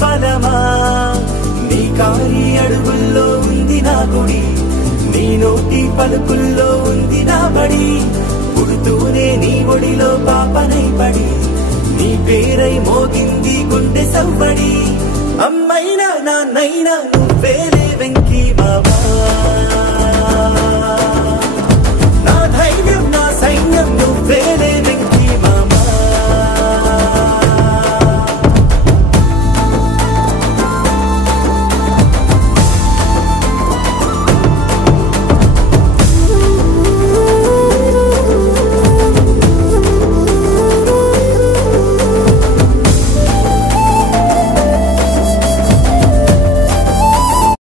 బలమా నీ కాలి అడుగుల్లో ఉంది నా గుడి నీ నోటి పలుకుల్లో ఉంది నా బడి పుడుతూనే నీ ఒడిలో పాపనై పడి నీ పేరై మోగింది గుండె సవ్వడి అమ్మైనా నాన్నైనా నువ్వేలే వెంకీ బాబా